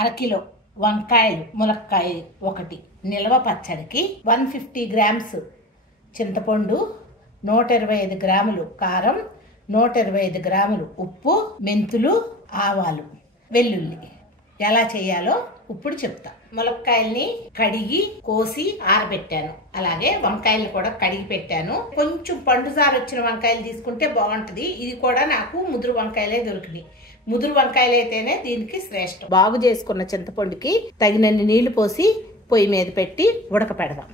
అరకిలో వంకాయలు ములక్కాయ ఒకటి, నిల్వ పచ్చడికి 150 గ్రామ్స్ చింతపండు, 125 గ్రాములు కారం, 125 గ్రాములు ఉప్పు, మెంతులు, ఆవాలు, వెల్లుల్లి. ఎలా చేయాలో ఇప్పుడు చెప్తా. ములక్కాయల్ని కడిగి కోసి ఆరబెట్టాను. అలాగే వంకాయలు కూడా కడిగి పెట్టాను. కొంచెం పండుసారు వచ్చిన వంకాయలు తీసుకుంటే బాగుంటది. ఇది కూడా నాకు ముదురు వంకాయలే దొరికినాయి. ముదురు వంకాయలు అయితేనే దీనికి శ్రేష్టం. బాగు చేసుకున్న చింతపండుకి తగినన్ని నీళ్లు పోసి పొయ్యి మీద పెట్టి ఉడకపెడదాం.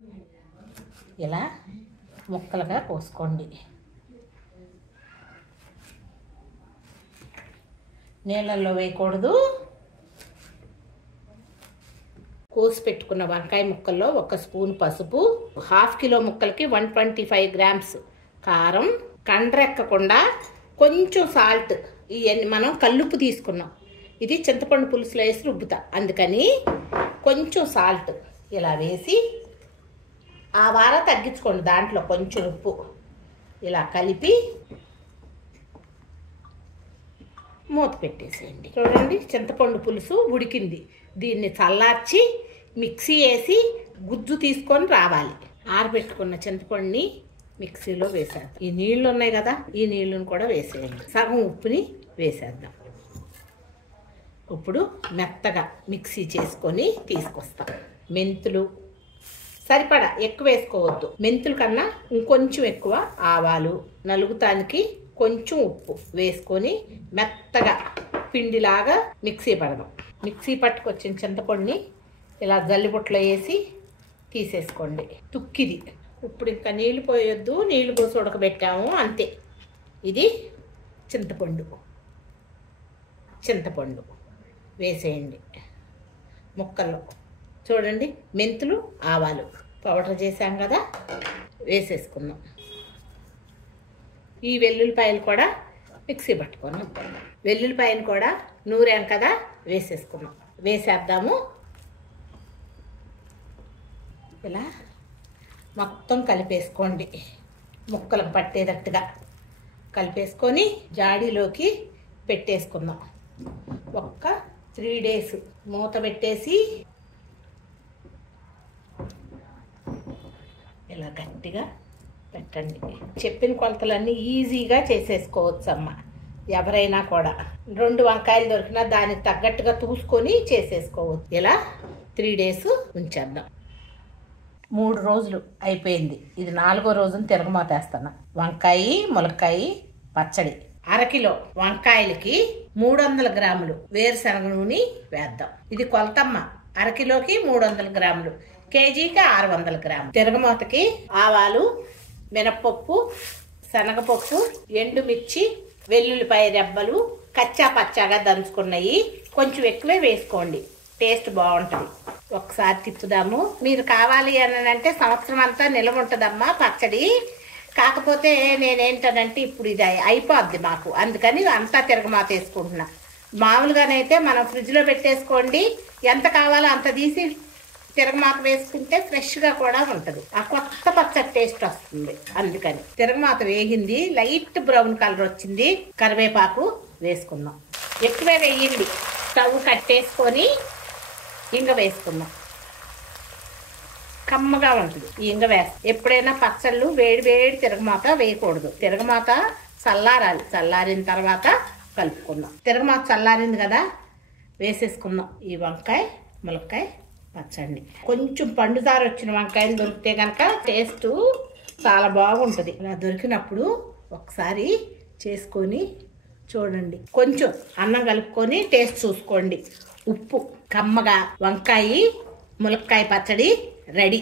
ఇలా ముక్కలుగా కోసుకోండి. నీళ్ళల్లో వేయకూడదు. కోసి పెట్టుకున్న వంకాయ ముక్కల్లో 1 స్పూన్ పసుపు, 1/2 కిలో ముక్కలకి 125 గ్రామ్స్ కారం, కండ్రెక్కకుండా కొంచెం సాల్ట్. ఇవన్నీ మనం కల్లుప్పు తీసుకున్నాం. ఇది చింతపండు పులుసులో వేసి రుబ్బుతా, అందుకని కొంచెం సాల్ట్ ఇలా వేసి ఆ వార తగ్గించుకోండి. దాంట్లో కొంచెం ఉప్పు ఇలా కలిపి మూత పెట్టేసేయండి. చూడండి, చింతపండు పులుసు ఉడికింది. దీన్ని చల్లార్చి మిక్సీ వేసి గుజ్జు తీసుకొని రావాలి. ఆరబెట్టుకున్న చింతపండుని మిక్సీలో వేసేద్దాం. ఈ నీళ్లు ఉన్నాయి కదా, ఈ నీళ్ళను కూడా వేసేయండి. సగం ఉప్పుని వేసేద్దాం. ఇప్పుడు మెత్తగా మిక్సీ చేసుకొని తీసుకొస్తాం. మెంతులు సరిపడా ఎక్కువ వేసుకోవద్దు. మెంతుల కన్నా ఇంకొంచెం ఎక్కువ ఆవాలు, నలుగుతానికి కొంచెం ఉప్పు వేసుకొని మెత్తగా పిండిలాగా మిక్సీ పడదాం. మిక్సీ పట్టుకొచ్చిన చింతపండుని ఇలా జల్లిబుట్టలో వేసి తీసేసుకోండి. తుక్కిది. ఇప్పుడు ఇంకా నీళ్లు పోయొద్దు. నీళ్లు పోసి ఉడకబెట్టాము అంతే. ఇది చింతపండు వేసేయండి ముక్కల్లో. చూడండి, మెంతులు, ఆవాలు పౌడర్ చేసాం కదా, వేసేసుకున్నాం. ఈ వెల్లుల్లిపాయలు కూడా మిక్సీ పట్టుకున్నాం. వెల్లుల్లిపాయలు కూడా నూరాం కదా, వేసేసుకున్నాం. వేసేద్దాము. ఇలా మొత్తం కలిపేసుకోండి. ముక్కలకు పట్టేటట్టుగా కలిపేసుకొని జాడీలోకి పెట్టేసుకుందాం. 3 డేస్ మూత పెట్టేసి ఇలా గట్టిగా పెట్టండి. చెప్పిన కొలతలన్నీ ఈజీగా చేసేసుకోవచ్చు అమ్మ. ఎవరైనా కూడా 2 వంకాయలు దొరికినా దానికి తగ్గట్టుగా చూసుకొని చేసేసుకోవచ్చు. ఇలా 3 డేస్ ఉంచేద్దాం. 3 రోజులు అయిపోయింది. ఇది 4వ రోజున తిరగమాతేస్తాను. వంకాయ ములక్కాయ పచ్చడి. అరకిలో వంకాయలకి 300 గ్రాములు వేరుశనగ నూనె వేద్దాం. ఇది కొలతమ్మ. అరకిలోకి 300 గ్రాములు, కేజీకి 600 గ్రాములు. తిరగమాతకి ఆవాలు, మినప్పప్పు, శనగపప్పు, ఎండుమిర్చి, వెల్లుల్లిపాయ రెబ్బలు కచ్చా పచ్చాగా దంచుకున్నాయి. కొంచెం ఎక్కువే వేసుకోండి, టేస్ట్ బాగుంటుంది. ఒకసారి తిప్పుదాము. మీరు కావాలి అని అంటే సంవత్సరం అంతా నిల్వ ఉంటుందమ్మా పచ్చడి. కాకపోతే నేనేంటనంటే ఇప్పుడు ఇది అయిపోద్ది మాకు, అందుకని అంతా తిరగమాత వేసుకుంటున్నా. మామూలుగానైతే మనం ఫ్రిడ్జ్లో పెట్టేసుకోండి. ఎంత కావాలో అంత తీసి తిరగమాత వేసుకుంటే ఫ్రెష్గా కూడా ఉంటుంది. ఆ కొత్త పచ్చడి టేస్ట్ వస్తుంది. అందుకని తిరగమాత వేగింది, లైట్ బ్రౌన్ కలర్ వచ్చింది. కరివేపాకు వేసుకుందాం. ఎక్కువే వేయండి. స్టవ్ కట్టేసుకొని ఇంగ వేసుకుందాం. కమ్మగా ఉంటుంది ఈ ఇంగ వేస్తాం. ఎప్పుడైనా పచ్చళ్ళు వేడి వేడి తిరగమాత వేయకూడదు. తిరగమాత చల్లారాలి. చల్లారిన తర్వాత కలుపుకుందాం. తిరగమాత చల్లారింది కదా, వేసేసుకుందాం ఈ వంకాయ ములక్కాయ పచ్చడి. కొంచెం పండుదారు వచ్చిన వంకాయలు దొరికితే కనుక టేస్ట్ చాలా బాగుంటుంది. ఇలా దొరికినప్పుడు ఒకసారి చేసుకొని చూడండి. కొంచెం అన్నం కలుపుకొని టేస్ట్ చూసుకోండి. ఉప్పు. కమ్మగా వంకాయ ములక్కాయ పచ్చడి రెడీ.